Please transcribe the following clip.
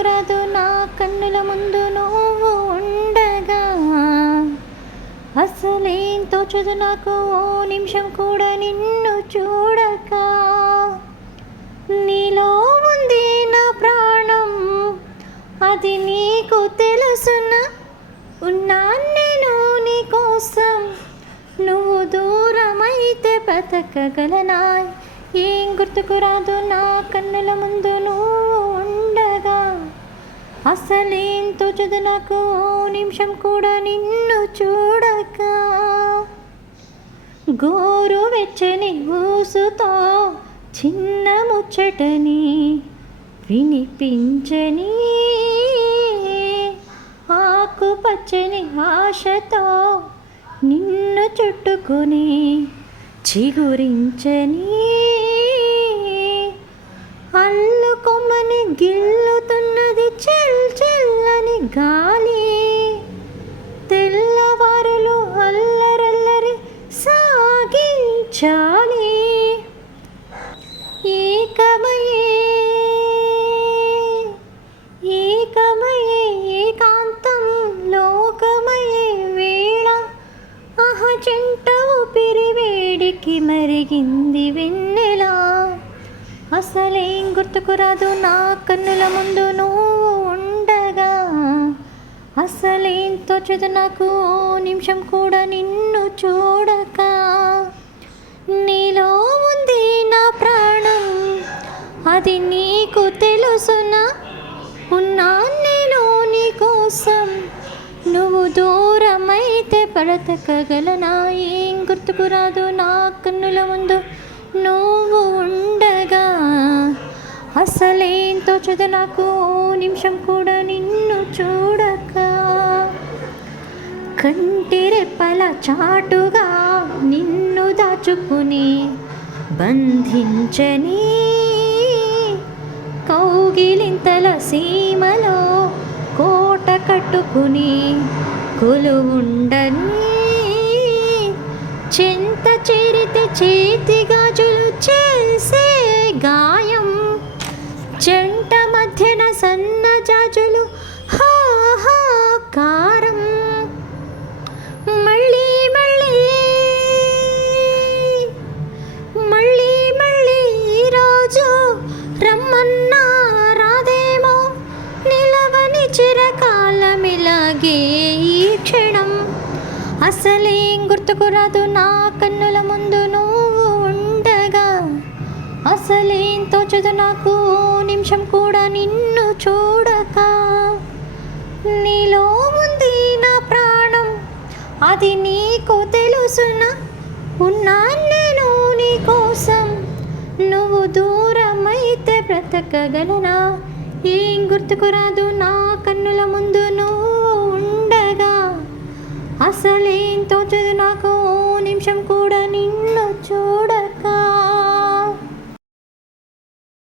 గుర్తుకురాదు నా కన్నుల ముందు నువ్వు ఉండగా. అసలేం తోచదు నాకు ఓ నిమిషం కూడా నిన్ను చూడక. నీలో ఉంది నా ప్రాణం అది నీకు తెలుసునా. ఉన్నాను నేను నీ కోసం, నువ్వు దూరమైతే బ్రతకగలనా. ఏం గుర్తుకురాదు నా కన్నుల ముందు నువ్వు ఉండగా. అసలేం తోచదు నాకు ఓ నిమిషం కూడా నిన్ను చూడక. గోరు వెచ్చని ఊసుతో చిన్న ముచ్చటని వినిపించని, ఆకుపచ్చని ఆశతో నిన్ను చుట్టుకొని చిగురించని, అల్లుకొమ్మని గిల్లుతున్నది చల్లని గాలి. తెల్లవారులు అల్లరల్లరి సాగించాలి. ఏకమయే ఏకాంతం లోకమయే వేళ. చెంట ఊపిరి వేడికి మరిగింది వెన్నెలా. అసలేం గుర్తుకురాదు నా కన్నుల ముందు నువ్వు ఉండగా. అసలేం తోచదు నాకు ఓ నిమిషం కూడా నిన్ను చూడక. నీలో ఉంది నా ప్రాణం అది నీకు తెలుసునా. ఉన్నాను నేను నీ కోసం, నువ్వు దూరమైతే బ్రతకగలనా. ఏం గుర్తుకురాదు నా కన్నుల ముందు నువ్వు ఉండగా. అసలేం తోచదు నాకు ఓ నిమిషం కూడా నిన్ను చూడక. కంటి రెప్పల చాటుగా నిన్ను దాచుకుని బంధించని, కౌగిలింతల సీమలో కోట కట్టుకుని కొలువుండని, చెంత చేరితే చేతి గాజులు చేసే గాయం. జంట మధ్యన సన్న జాజులు హాహాకారం. మళ్ళీ ఈరోజు రమ్మన్నా రాదేమో. నిలవని చిరకాలమిలాగే ఈ క్షణం. అసలేం గుర్తుకురాదు నా కన్నుల ముందు నువ్వు ఉండగా. అసలేం తోచదు నాకు ఓ నిమిషం కూడా నిన్ను చూడక. నీలో ఉంది నా ప్రాణం అది నీకు తెలుసునా. ఉన్నాను నేను నీ కోసం, నువ్వు దూరమైతే బ్రతకగలనా. ఏం గుర్తుకురాదు నా కన్నుల